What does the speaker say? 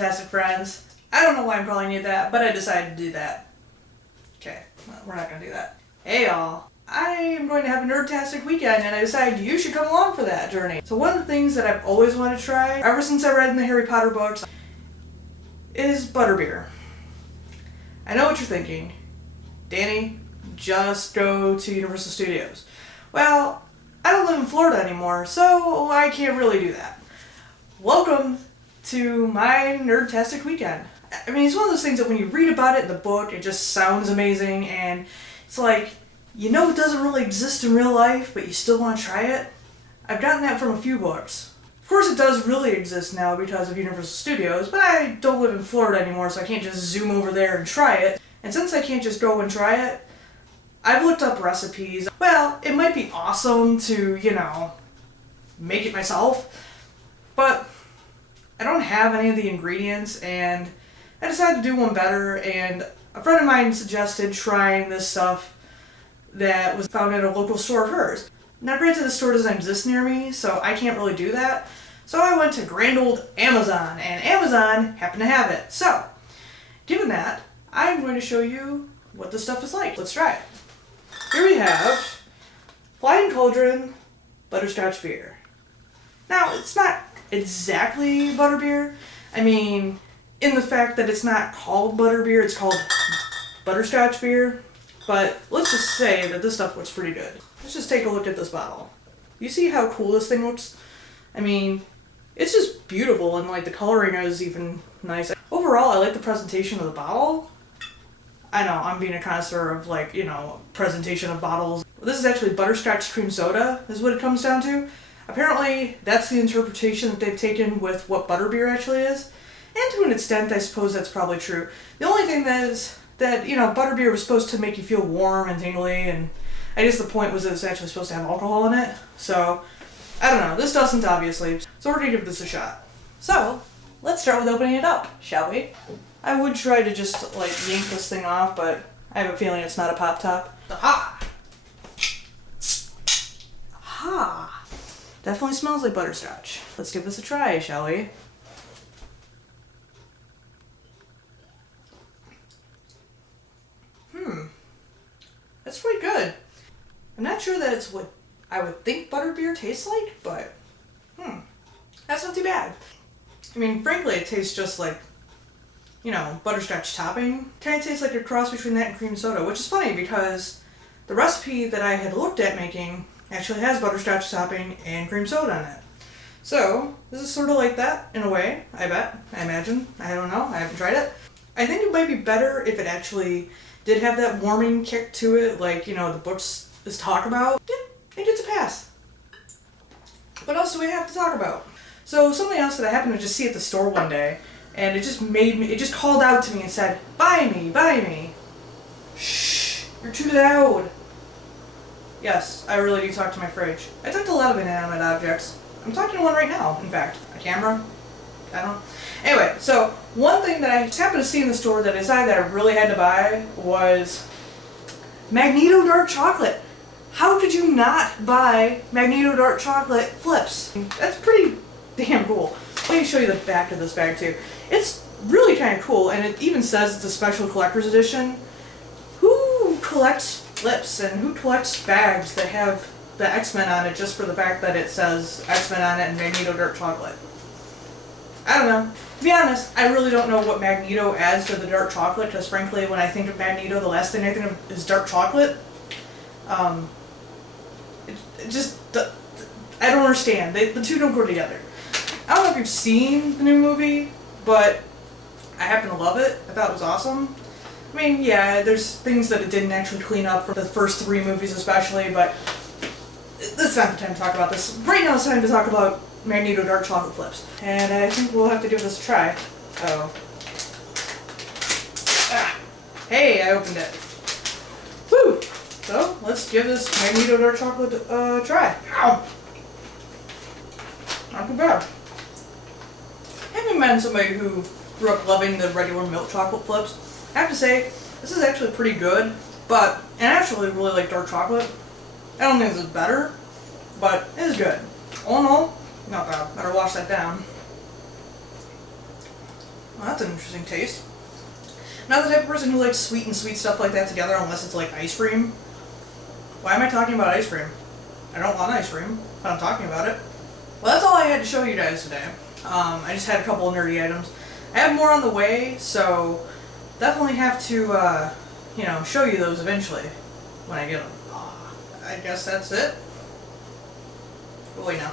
Nerdtastic friends. I don't know why I'm calling you that, but I decided to do that. Okay, well, we're not gonna do that. Hey y'all, I am going to have a Nerdtastic weekend and I decided you should come along for that journey. So one of the things that I've always wanted to try, ever since I read in the Harry Potter books, is butterbeer. I know what you're thinking. Danny, just go to Universal Studios. Well, I don't live in Florida anymore, so I can't really do that. Welcome to my Nerdtastic weekend. I mean, it's one of those things that when you read about it in the book, it just sounds amazing, and it's like, you know it doesn't really exist in real life, but you still want to try it? I've gotten that from a few books. Of course it does really exist now because of Universal Studios, but I don't live in Florida anymore, so I can't just zoom over there and try it. And since I can't just go and try it, I've looked up recipes. Well, it might be awesome to, make it myself, but I don't have any of the ingredients, and I decided to do one better, and a friend of mine suggested trying this stuff that was found at a local store of hers. Now granted, the store doesn't exist near me, so I can't really do that. So I went to grand old Amazon, and Amazon happened to have it. So, given that, I'm going to show you what this stuff is like. Let's try it. Here we have Flying Cauldron Butterscotch Beer. Now, it's not exactly butterbeer. I mean, in the fact that it's not called butterbeer, it's called butterscotch beer. But let's just say that this stuff looks pretty good. Let's just take a look at this bottle. You see how cool this thing looks? I mean, it's just beautiful, and like the coloring is even nice. Overall, I like the presentation of the bottle. I know, I'm being a connoisseur of presentation of bottles. This is actually butterscotch cream soda, is what it comes down to. Apparently, that's the interpretation that they've taken with what butterbeer actually is. And to an extent, I suppose that's probably true. The only thing that is that, butterbeer was supposed to make you feel warm and tingly, and I guess the point was that it's actually supposed to have alcohol in it. So, I don't know, this doesn't obviously. So we're gonna give this a shot. So, let's start with opening it up, shall we? I would try to just, yank this thing off, but I have a feeling it's not a pop top. Aha! Aha! Definitely smells like butterscotch. Let's give this a try, shall we? That's pretty good. I'm not sure that it's what I would think butterbeer tastes like, but that's not too bad. I mean, frankly, it tastes just like, butterscotch topping. Kind of tastes like a cross between that and cream soda, which is funny because the recipe that I had looked at making actually has butterscotch topping and cream soda in it. So, this is sort of like that in a way, I bet, I imagine. I don't know, I haven't tried it. I think it might be better if it actually did have that warming kick to it, like, the books talk about. Yeah, it gets a pass. What else do we have to talk about? So, something else that I happened to just see at the store one day, and it just called out to me and said, buy me, buy me. Shh, you're too loud. Yes, I really do talk to my fridge. I talk to a lot of inanimate objects. I'm talking to one right now, in fact. A camera? I don't know. Anyway, so one thing that I happened to see in the store that I decided that I really had to buy was Magneto dark chocolate. How could you not buy Magneto dark chocolate Flipz? That's pretty damn cool. Let me show you the back of this bag too. It's really kind of cool, and it even says it's a special collector's edition. Who collects Flipz and who collects bags that have the X-Men on it just for the fact that it says X-Men on it and Magneto dark chocolate? I don't know. To be honest, I really don't know what Magneto adds to the dark chocolate, because frankly, when I think of Magneto, the last thing I think of is dark chocolate. I don't understand. The two don't go together. I don't know if you've seen the new movie, but I happen to love it. I thought it was awesome. I mean, yeah, there's things that it didn't actually clean up for the first 3 movies especially, but it's not the time to talk about this. Right now it's time to talk about Magneto dark chocolate Flipz. And I think we'll have to give this a try. Oh. Ah. Hey, I opened it. Woo! So, let's give this Magneto dark chocolate a try. Ow! Not too bad. Having been somebody who grew up loving the regular milk chocolate Flipz, I have to say, this is actually pretty good, and I actually really like dark chocolate. I don't think this is better, but it is good. All in all, not bad. Better wash that down. Well, that's an interesting taste. Not the type of person who likes sweet and sweet stuff like that together unless it's like ice cream. Why am I talking about ice cream? I don't want ice cream, but I'm talking about it. Well, that's all I had to show you guys today. I just had a couple of nerdy items. I have more on the way, so definitely have to, you know, show you those eventually when I get them. I guess that's it. Oh, wait, now.